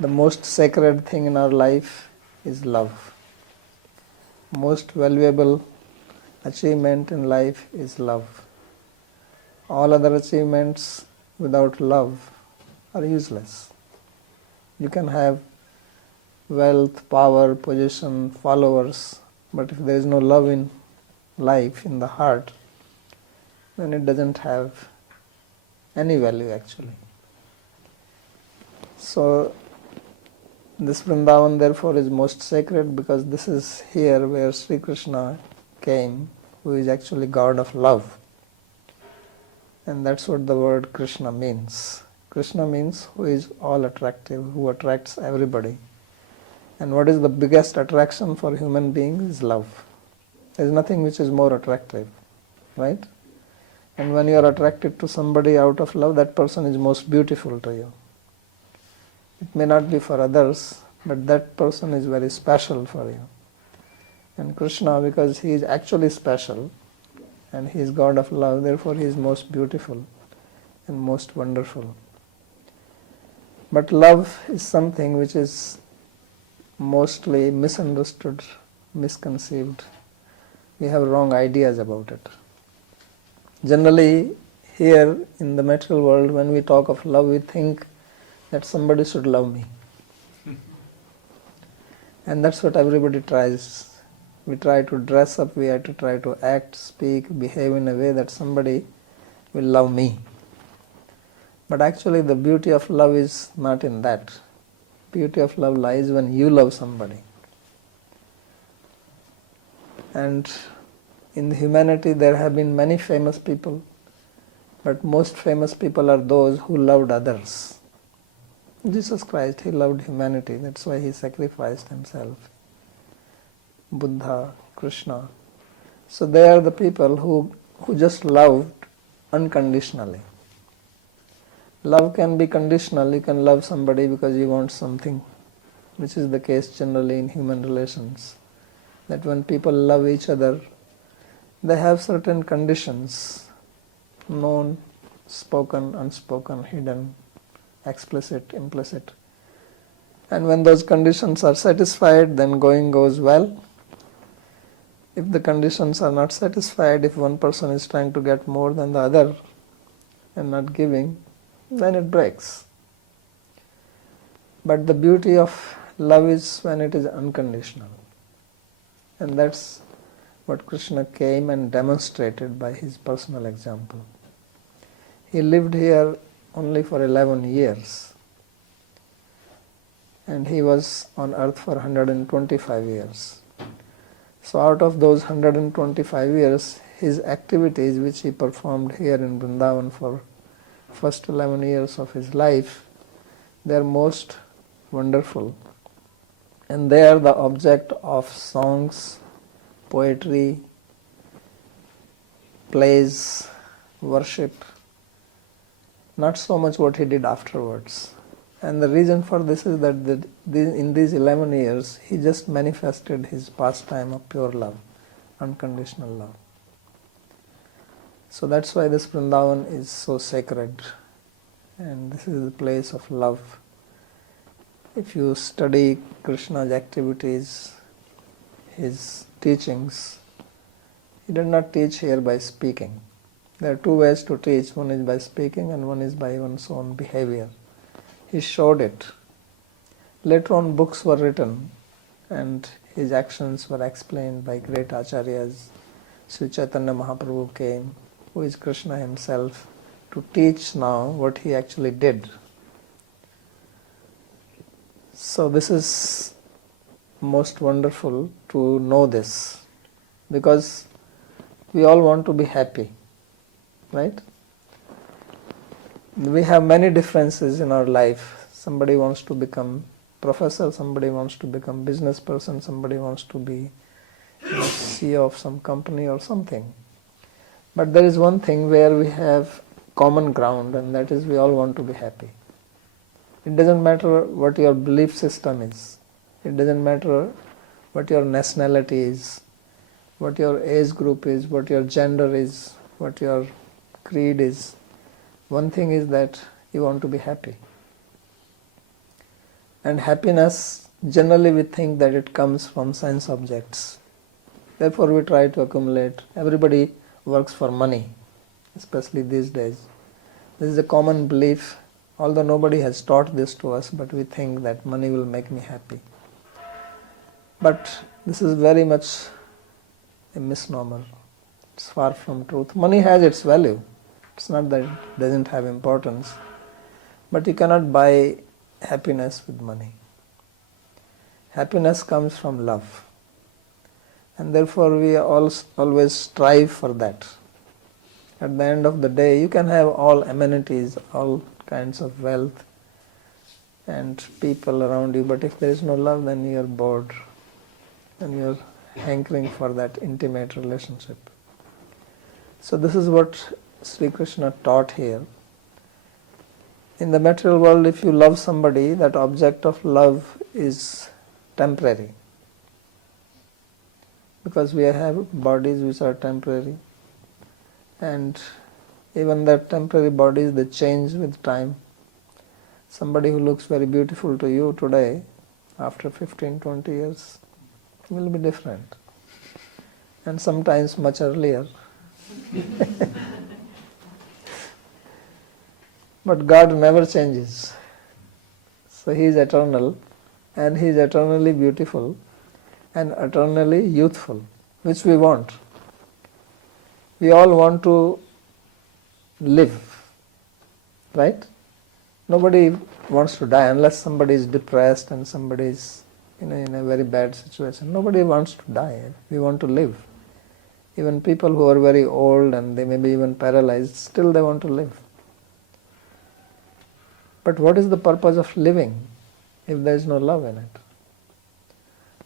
The most sacred thing in our life is love. Most valuable achievement in life is love. All other achievements without love are useless. You can have wealth, power, position, followers, but if there is no love in life, in the heart, then it doesn't have any value actually. So this Vrindavan therefore is most sacred because this is here where Sri Krishna came, who is actually God of love. And that's what the word Krishna means. Krishna means who is all attractive, who attracts everybody. And what is the biggest attraction for human beings is love. There is nothing which is more attractive, right? And when you are attracted to somebody out of love, that person is most beautiful to you. It may not be for others, but that person is very special for you. And Krishna, because he is actually special, and he is God of love, therefore he is most beautiful and most wonderful. But love is something which is mostly misunderstood, misconceived. We have wrong ideas about it. Generally, here in the material world, when we talk of love, we think that somebody should love me. And that's what everybody tries. We try to dress up, we have to try to act, speak, behave in a way that somebody will love me. But actually the beauty of love is not in that. Beauty of love lies when you love somebody. And in humanity there have been many famous people, but most famous people are those who loved others. Jesus Christ, he loved humanity, that's why he sacrificed himself. Buddha, Krishna. So they are the people who just loved unconditionally. Love can be conditional. You can love somebody because you want something, which is the case generally in human relations. That when people love each other, they have certain conditions, known, spoken, unspoken, hidden, explicit, implicit. And when those conditions are satisfied, then going goes well. If the conditions are not satisfied, if one person is trying to get more than the other and not giving, then it breaks. But the beauty of love is when it is unconditional. And that's what Krishna came and demonstrated by his personal example. He lived here only for 11 years. And he was on earth for 125 years. So out of those 125 years, his activities which he performed here in Vrindavan for first 11 years of his life, they are most wonderful. And they are the object of songs, poetry, plays, worship, not so much what he did afterwards. And the reason for this is that in these 11 years, he just manifested his pastime of pure love, unconditional love. So that's why this Vrindavan is so sacred, and this is the place of love. If you study Krishna's activities, his teachings, he did not teach here by speaking. There are two ways to teach. One is by speaking and one is by one's own behavior. He showed it. Later on books were written and his actions were explained by great acharyas. Sri Chaitanya Mahaprabhu came, who is Krishna himself, to teach now what he actually did. So this is most wonderful to know this, because we all want to be happy, right? We have many differences in our life. Somebody wants to become professor, somebody wants to become business person, somebody wants to be CEO of some company or something. But there is one thing where we have common ground, and that is we all want to be happy. It doesn't matter what your belief system is. It doesn't matter what your nationality is, what your age group is, what your gender is, what your creed is. One thing is that you want to be happy. And happiness, generally we think that it comes from sense objects. Therefore we try to accumulate. Everybody works for money, especially these days. This is a common belief, although nobody has taught this to us, but we think that money will make me happy. But this is very much a misnomer. It's far from truth. Money has its value. It's not that it doesn't have importance. But you cannot buy happiness with money. Happiness comes from love. And therefore we always strive for that. At the end of the day, you can have all amenities, all kinds of wealth and people around you, but if there is no love, then you are bored and you are hankering for that intimate relationship. So this is what Sri Krishna taught here. In the material world, if you love somebody, that object of love is temporary. Because we have bodies which are temporary. And even that temporary bodies, they change with time. Somebody who looks very beautiful to you today, after 15, 20 years, will be different. And sometimes much earlier. But God never changes. So He is eternal, and He is eternally beautiful and eternally youthful, which we want. We all want to live, right? Nobody wants to die unless somebody is depressed and somebody is in a very bad situation. Nobody wants to die. We want to live. Even people who are very old and they may be even paralyzed, still they want to live. But what is the purpose of living if there is no love in it?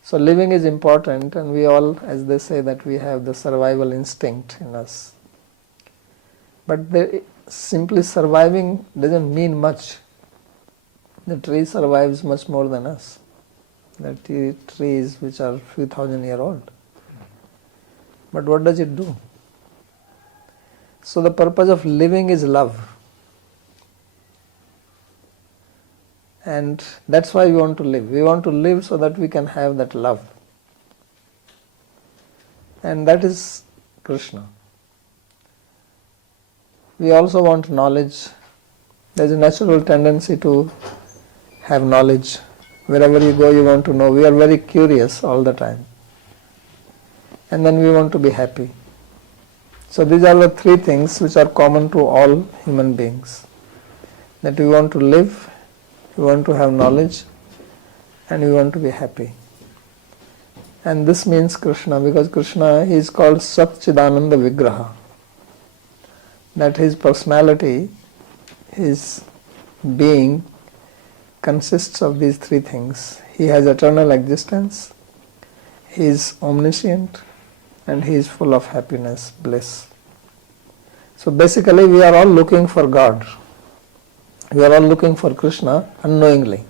So living is important, and we all, as they say, that we have the survival instinct in us. But simply surviving doesn't mean much. The tree survives much more than us. The trees which are few thousand years old. But what does it do? So the purpose of living is love. And that's why we want to live. We want to live so that we can have that love. And that is Krishna. We also want knowledge. There is a natural tendency to have knowledge. Wherever you go, you want to know. We are very curious all the time. And then we want to be happy. So these are the three things which are common to all human beings. That we want to live, we want to have knowledge, and we want to be happy. And this means Krishna, because Krishna is called Satchidananda Vigraha. That his personality, his being, consists of these three things. He has eternal existence, he is omniscient, and he is full of happiness, bliss. So basically we are all looking for God. We are all looking for Krishna unknowingly.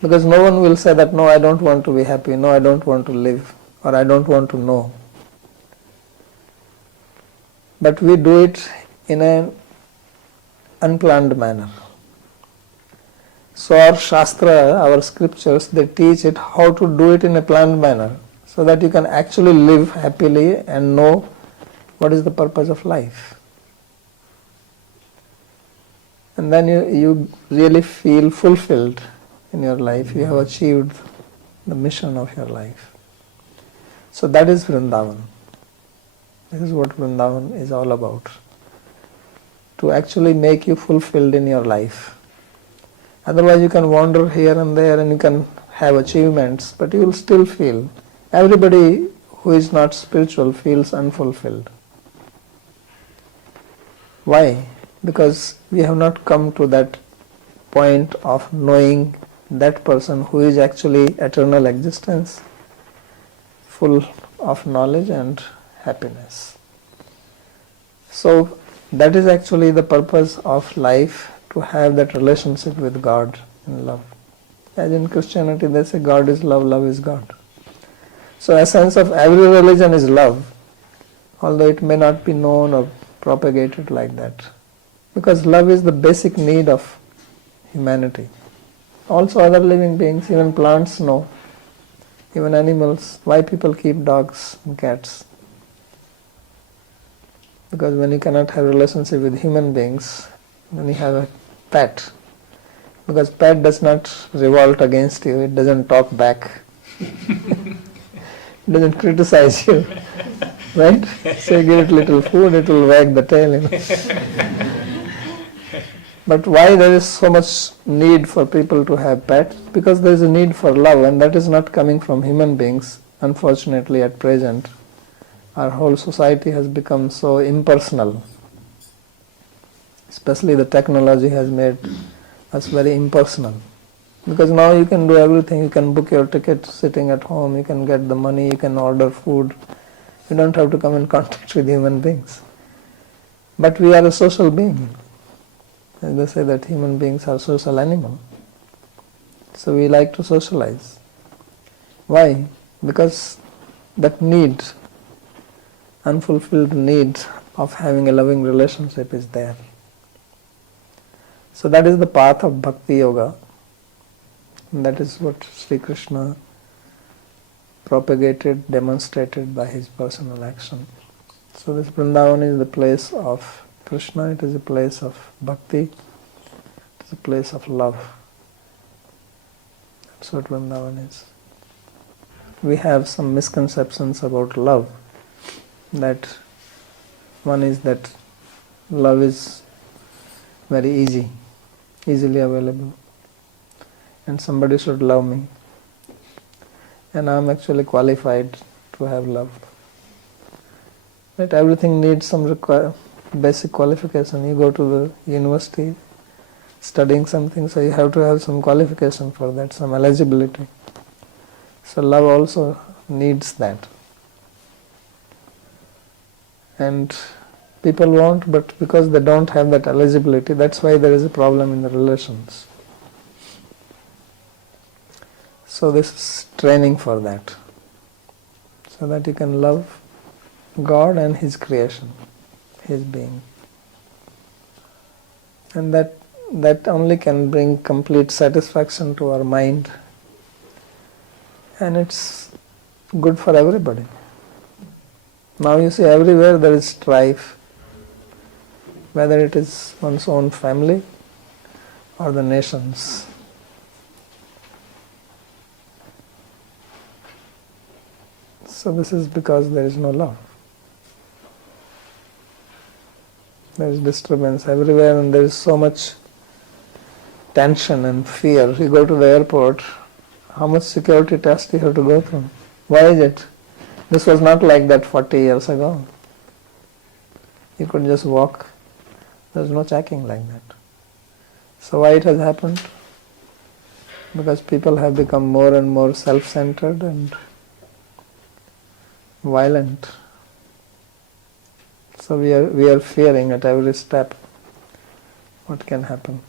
Because no one will say that, no, I don't want to be happy, no, I don't want to live, or I don't want to know. But we do it in an unplanned manner. So our Shastra, our scriptures, they teach it how to do it in a planned manner, so that you can actually live happily and know what is the purpose of life. And then you really feel fulfilled in your life. You have achieved the mission of your life. So that is Vrindavan. This is what Vrindavan is all about. To actually make you fulfilled in your life. Otherwise you can wander here and there and you can have achievements, but you will still feel. Everybody who is not spiritual feels unfulfilled. Why? Because we have not come to that point of knowing that person who is actually eternal existence, full of knowledge and happiness. So that is actually the purpose of life, to have that relationship with God in love. As in Christianity they say God is love, love is God. So essence of every religion is love, although it may not be known or propagated like that. Because love is the basic need of humanity. Also other living beings, even plants know, even animals, why people keep dogs and cats. Because when you cannot have relationship with human beings, then you have a pet. Because pet does not revolt against you, it doesn't talk back. It doesn't criticize you. Right? So you give it little food, it will wag the tail. But why there is so much need for people to have pets? Because there is a need for love, and that is not coming from human beings, unfortunately at present. Our whole society has become so impersonal. Especially the technology has made us very impersonal. Because now you can do everything, you can book your ticket sitting at home, you can get the money, you can order food. You don't have to come in contact with human beings. But we are a social being. And they say that human beings are social animals. So we like to socialize. Why? Because that need, unfulfilled need of having a loving relationship is there. So that is the path of Bhakti Yoga. And that is what Sri Krishna propagated, demonstrated by his personal action. So this Vrindavan is the place of Krishna, it is a place of bhakti, it is a place of love. That's what Vrindavan is. We have some misconceptions about love. That one is that love is very easily available, and somebody should love me, and I am actually qualified to have love. That everything needs some basic qualification. You go to the university studying something, so you have to have some qualification for that, some eligibility. So love also needs that. And people want, but because they don't have that eligibility, that's why there is a problem in the relations. So this is training for that, so that you can love God and His creation, His being. And that only can bring complete satisfaction to our mind, and it's good for everybody. Now you see everywhere there is strife, whether it is one's own family or the nations. So this is because there is no love. There is disturbance everywhere, and there is so much tension and fear. You go to the airport, how much security test you have to go through? Why is it? This was not like that 40 years ago. You could just walk. There is no checking like that. So why it has happened? Because people have become more and more self-centered and violent. So we are fearing at every step what can happen.